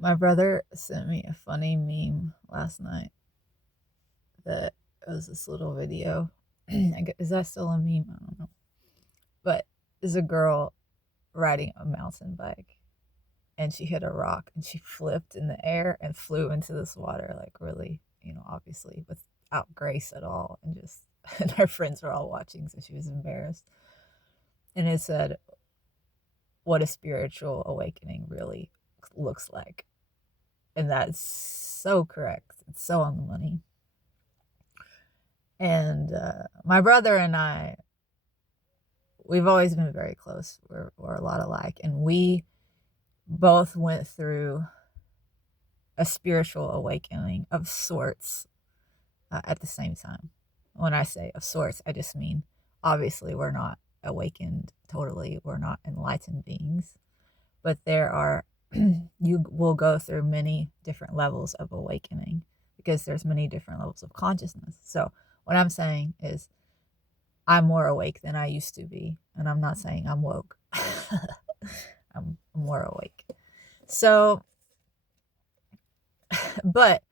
My brother sent me a funny meme last night that was this little video. Is that still a meme? I don't know. But there's a girl riding a mountain bike and she hit a rock and she flipped in the air and flew into this water, like really, obviously without grace at all. And just, and her friends were all watching, so she was embarrassed. And it said, what a spiritual awakening really looks like. And that's so correct. It's so on the money. And my brother and I, we've always been very close. We're a lot alike. And we both went through a spiritual awakening of sorts at the same time. When I say of sorts, I just mean obviously we're not awakened totally. We're not enlightened beings. But there are, you will go through many different levels of awakening because there's many different levels of consciousness. So what I'm saying is I'm more awake than I used to be. And I'm not saying I'm woke. I'm more awake. So, but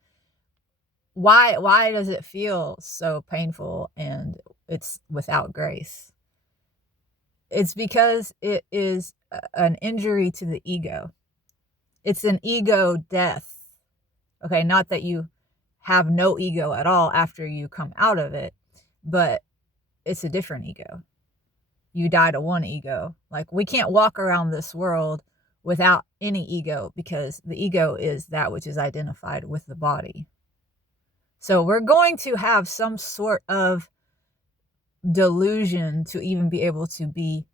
why does it feel so painful and it's without grace? It's because it is an injury to the ego. It's an ego death. Okay, not that you have no ego at all after you come out of it, but it's a different ego. You die to one ego. Like, we can't walk around this world without any ego because the ego is that which is identified with the body. So we're going to have some sort of delusion to even be able to be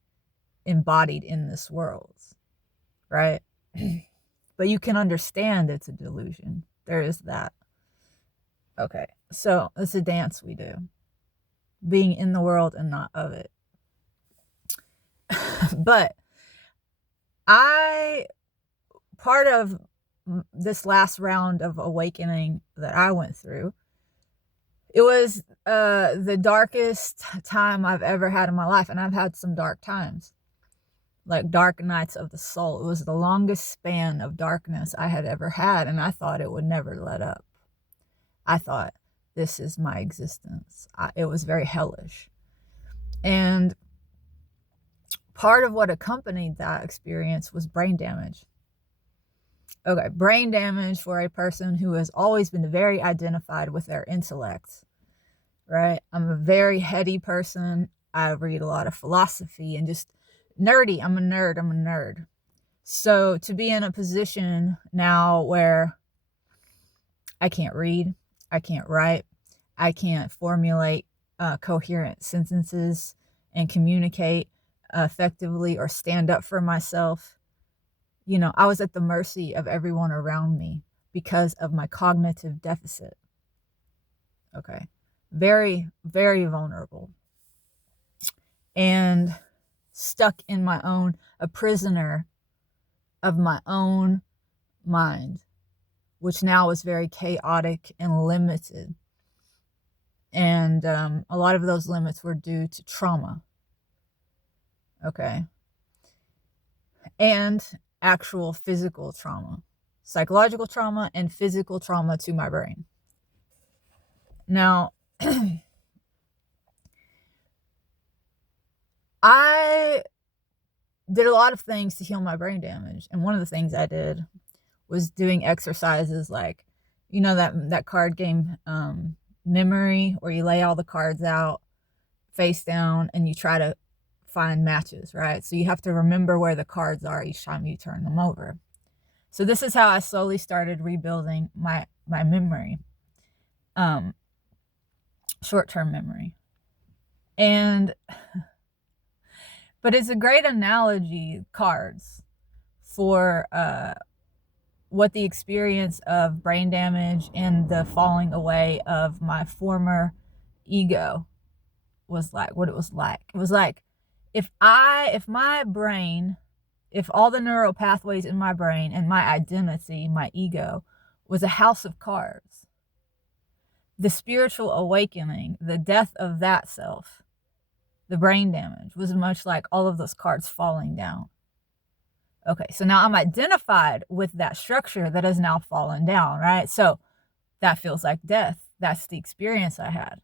embodied in this world, right? But you can understand it's a delusion. There is that. Okay, so it's a dance we do, being in the world and not of it. But part of this last round of awakening that I went through, it was the darkest time I've ever had in my life. And I've had some dark times, like dark nights of the soul. It was the longest span of darkness I had ever had. And I thought it would never let up. I thought, this is my existence. It was very hellish. And part of what accompanied that experience was brain damage. Okay, brain damage for a person who has always been very identified with their intellect, right? I'm a very heady person. I read a lot of philosophy and just nerdy. I'm a nerd. So to be in a position now where I can't read, I can't write, I can't formulate coherent sentences and communicate effectively or stand up for myself, I was at the mercy of everyone around me because of my cognitive deficit. Okay. Very, very vulnerable. And stuck in a prisoner of my own mind, which now is very chaotic and limited. And a lot of those limits were due to trauma. Okay. And actual physical trauma, psychological trauma, and physical trauma to my brain. Now, I did a lot of things to heal my brain damage. And one of the things I did was doing exercises like, that card game memory where you lay all the cards out face down and you try to find matches, right? So you have to remember where the cards are each time you turn them over. So this is how I slowly started rebuilding my memory, short-term memory. But it's a great analogy, cards, for what the experience of brain damage and the falling away of my former ego was like, what it was like. It was like, if my brain, if all the neural pathways in my brain and my identity, my ego, was a house of cards, the spiritual awakening, the death of that self, the brain damage, was much like all of those cards falling down. Okay, so now I'm identified with that structure that has now fallen down, right? So that feels like death. That's the experience I had.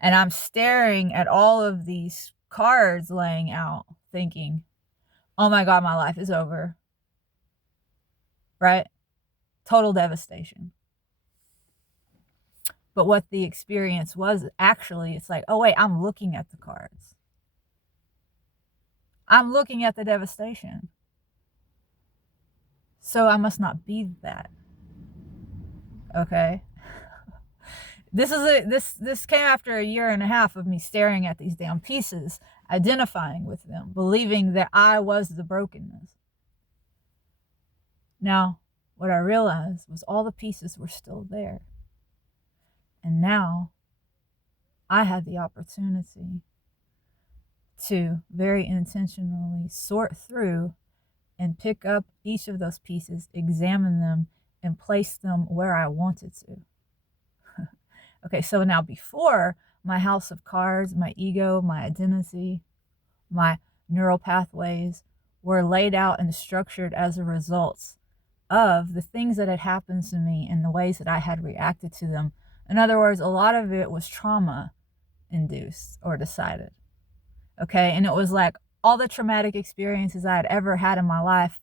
And I'm staring at all of these cards laying out, thinking, oh my God, my life is over, right? Total devastation. But what the experience was actually, it's like, oh wait, I'm looking at the cards. I'm looking at the devastation. So I must not be that. Okay. This came after a year and a half of me staring at these damn pieces, identifying with them, believing that I was the brokenness. Now, what I realized was all the pieces were still there. And now I had the opportunity to very intentionally sort through and pick up each of those pieces, examine them, and place them where I wanted to. Okay, so now before, my house of cards, my ego, my identity, my neural pathways were laid out and structured as a result of the things that had happened to me and the ways that I had reacted to them. In other words, a lot of it was trauma induced or decided. Okay, and it was like all the traumatic experiences I had ever had in my life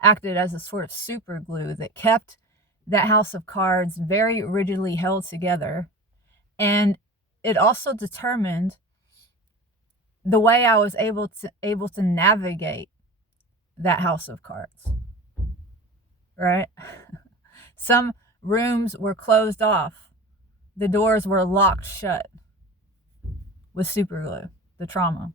acted as a sort of super glue that kept that house of cards very rigidly held together. And it also determined the way I was able to navigate that house of cards. Right? Some rooms were closed off. The doors were locked shut with super glue, the trauma.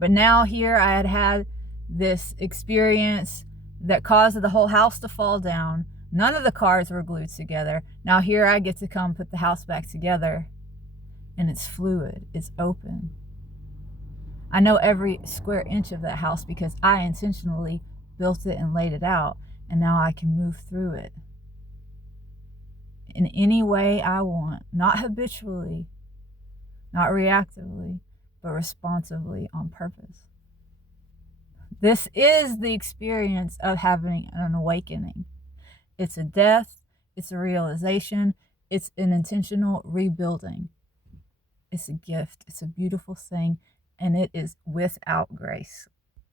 But now here I had had this experience that caused the whole house to fall down. None of the cards were glued together. Now here I get to come put the house back together, and it's fluid, it's open. I know every square inch of that house because I intentionally built it and laid it out, and now I can move through it in any way I want, not habitually, not reactively, but responsively on purpose. This is the experience of having an awakening. It's a death, it's a realization, it's an intentional rebuilding. It's a gift, it's a beautiful thing, and it is without grace.